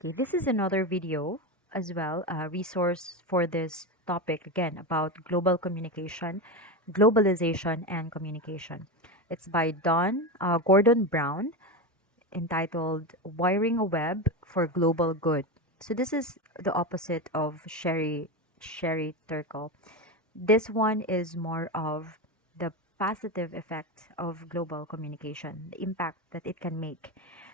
Okay, this is another video as well, a resource for this topic again about global communication, globalization, and communication. It's by Gordon Brown, entitled "Wiring a Web for Global Good." So this is the opposite of Sherry Turkle. This one is more of the positive effect of global communication, the impact that it can make.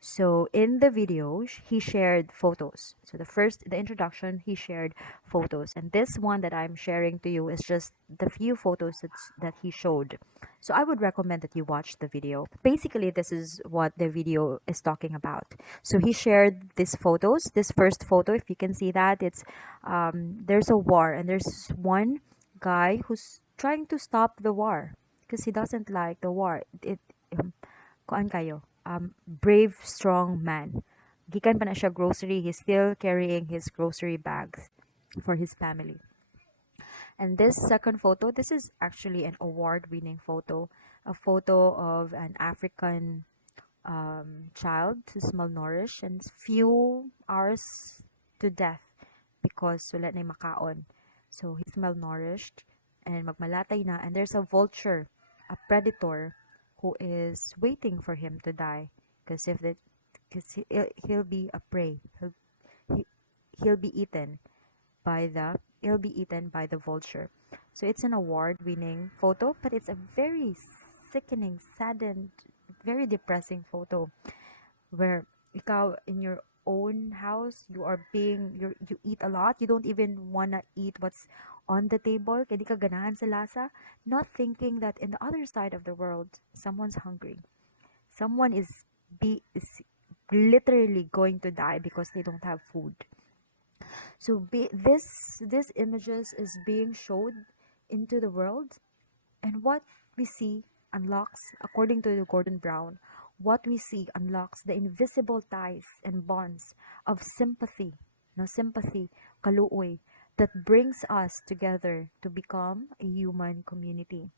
So in the video, he shared photos. So the introduction, he shared photos. And this one that I'm sharing to you is just the few photos that he showed. So I would recommend that you watch the video. Basically, this is what the video is talking about. So he shared these photos. This first photo, if you can see that, it's there's a war and there's one guy who's trying to stop the war because he doesn't like the war. Kuan kayo, brave, strong man. Gikan pa na siya grocery, he's still carrying his grocery bags for his family. And this second photo, this is actually an award-winning photo, a photo of an African child who's malnourished and few hours to death because wala na makaon. So he's malnourished and magmalatay na, and there's a vulture, a predator who is waiting for him to die because he'll be a prey. He, he'll be eaten he'll be eaten by the vulture. So it's an award-winning photo, but it's a very sickening, saddened, very depressing photo where ikaw in your own house you eat a lot, you don't even wanna eat what's on the table kaya di ka ganahan sa lasa, not thinking that in the other side of the world someone's hungry, someone is literally going to die because they don't have food. So this images is being showed into the world, and what we see unlocks, according to Gordon Brown, what we see unlocks the invisible ties and bonds of sympathy, no sympathy, kaluoy, that brings us together to become a human community.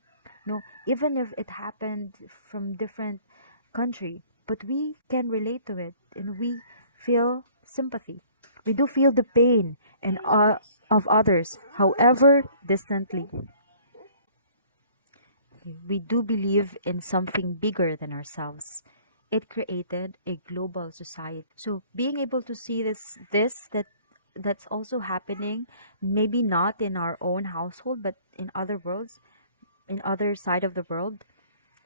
No, even if it happened from different country, but we can relate to it and we feel sympathy. We do feel the pain and of others, however distantly. We do believe in something bigger than ourselves. It created a global society. So being able to see that's also happening, maybe not in our own household, but in other worlds, in other side of the world,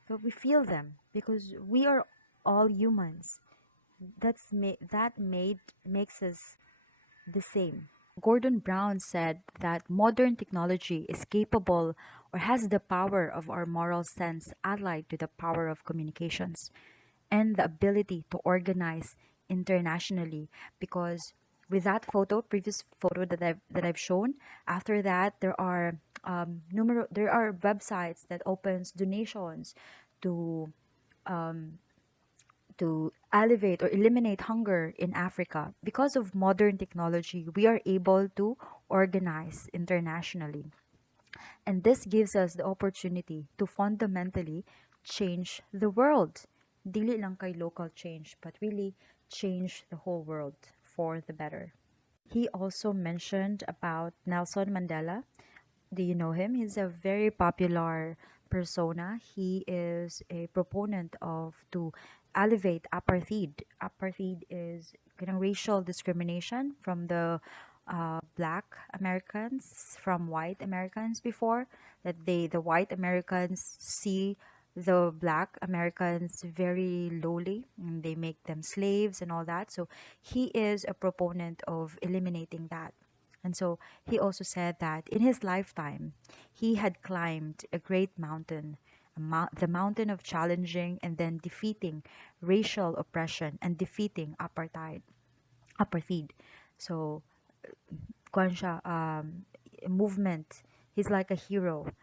but we feel them because we are all humans. That made makes us the same. Gordon Brown said that modern technology is capable or has the power of our moral sense allied to the power of communications and the ability to organize internationally, because with that previous photo that I've shown, after that there are websites that opens donations to alleviate or eliminate hunger in Africa. Because of modern technology, we are able to organize internationally. And this gives us the opportunity to fundamentally change the world. Dili lang kay local change, but really change the whole world for the better. He also mentioned about Nelson Mandela. Do you know him? He's a very popular persona. He is a proponent of to elevate apartheid. Apartheid is racial discrimination from the black Americans from white Americans before, that the white Americans see the black Americans very lowly and they make them slaves and all that. So he is a proponent of eliminating that. And so he also said that in his lifetime, he had climbed a great mountain, the mountain of challenging and then defeating racial oppression and defeating apartheid. So, kuwan siya, movement. He's like a hero.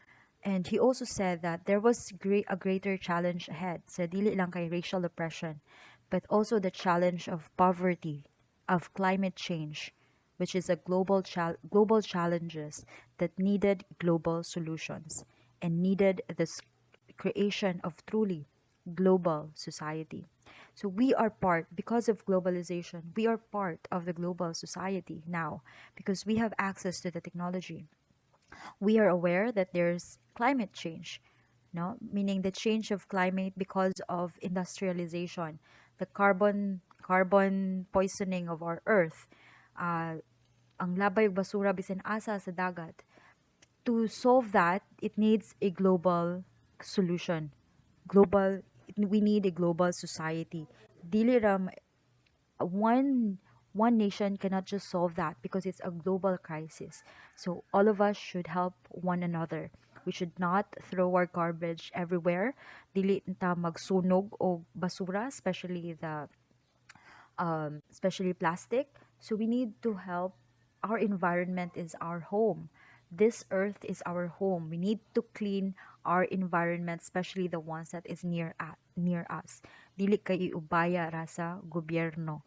And he also said that there was a greater challenge ahead. Sa dili lang kay racial oppression, but also the challenge of poverty, of climate change, which is a global challenges that needed global solutions and needed the creation of truly global society. So we are part, because of globalization, we are part of the global society now because we have access to the technology. We are aware that there's climate change, no, meaning the change of climate because of industrialization, the carbon poisoning of our earth, uh, ang labay ug basura bisan asa sa dagat. To solve that, it needs a global solution. We need a global society. Dili ram one one nation cannot just solve that because it's a global crisis. So all of us should help one another. We should not throw our garbage everywhere. Dili ta magsunog o basura, especially plastic. So we need to help. Our environment is our home. This earth is our home. We need to clean our environment, especially the ones that is near us. Dili kay ubaya rasa gobyerno.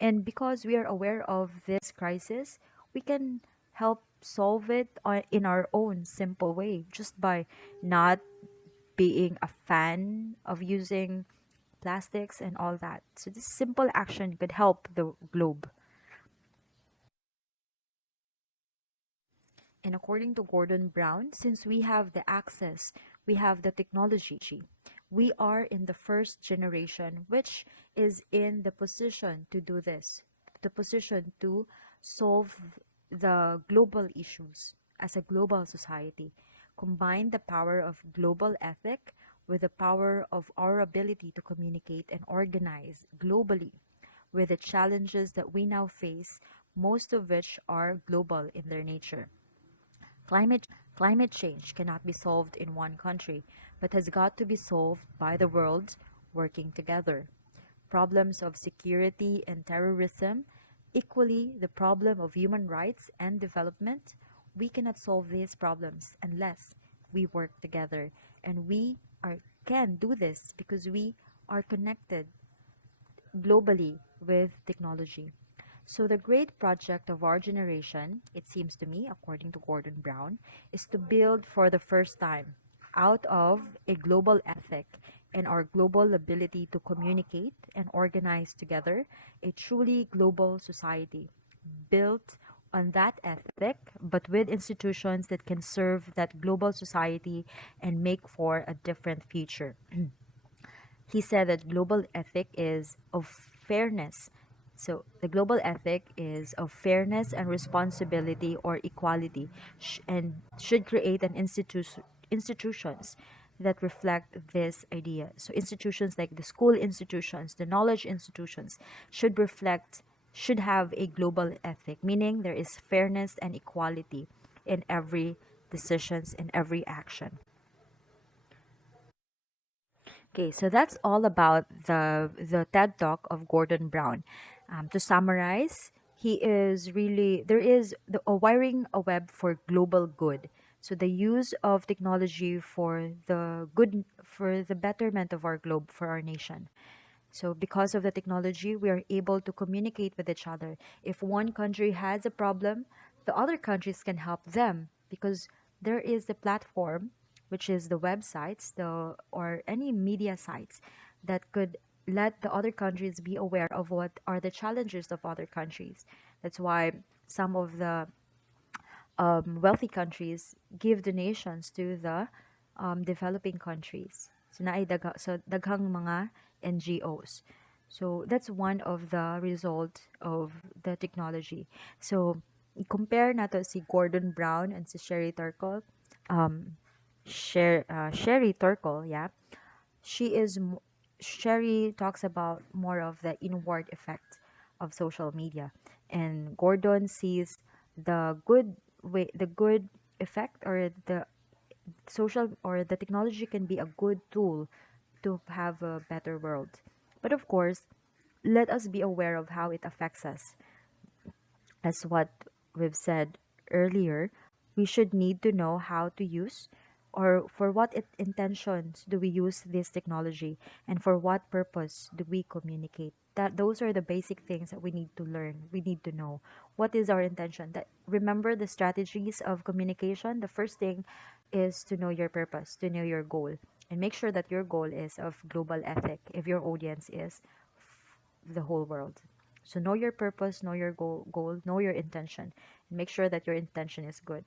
And because we are aware of this crisis, we can help solve it in our own simple way, just by not being a fan of using plastics and all that. So this simple action could help the globe. And according to Gordon Brown, since we have the access, we have the technology, we are in the first generation which is in the position to do this, the position to solve the global issues as a global society. Combine the power of global ethic with the power of our ability to communicate and organize globally with the challenges that we now face, most of which are global in their nature. Climate change cannot be solved in one country, but has got to be solved by the world working together. Problems of security and terrorism, equally the problem of human rights and development, we cannot solve these problems unless we work together. And can do this because we are connected globally with technology. So, the great project of our generation, it seems to me, according to Gordon Brown, is to build for the first time out of a global ethic and our global ability to communicate and organize together a truly global society built on that ethic, but with institutions that can serve that global society and make for a different future. He said that global ethic is of fairness. So the global ethic is of fairness and responsibility or equality, and should create an institutions that reflect this idea. So institutions like the school institutions, the knowledge institutions should have a global ethic, meaning there is fairness and equality in every decisions, in every action. Okay, so that's all about the TED Talk of Gordon Brown. To summarize, he is really there is a wiring a web for global good. So the use of technology for the betterment of our globe, for our nation. So, because of the technology, we are able to communicate with each other. If one country has a problem, the other countries can help them because there is the platform, which is the websites, or any media sites that could let the other countries be aware of what are the challenges of other countries. That's why some of the wealthy countries give donations to the developing countries. So daghang mga NGOs. So that's one of the result of the technology. So compare nato si Gordon Brown and si Sherry Turkle. Sherry Turkle, yeah. She is m- Sherry talks about more of the inward effect of social media, and Gordon sees the good effect, or the social or the technology can be a good tool to have a better world. But of course, let us be aware of how it affects us. As what we've said earlier, we should need to know how to use, or for what intentions do we use this technology, and for what purpose do we communicate. That those are the basic things that we need to learn. We need to know what is our intention. That remember the strategies of communication. The first thing is to know your purpose, to know your goal, and make sure that your goal is of global ethic if your audience is the whole world. So know your purpose, know your goal, know your intention, and make sure that your intention is good.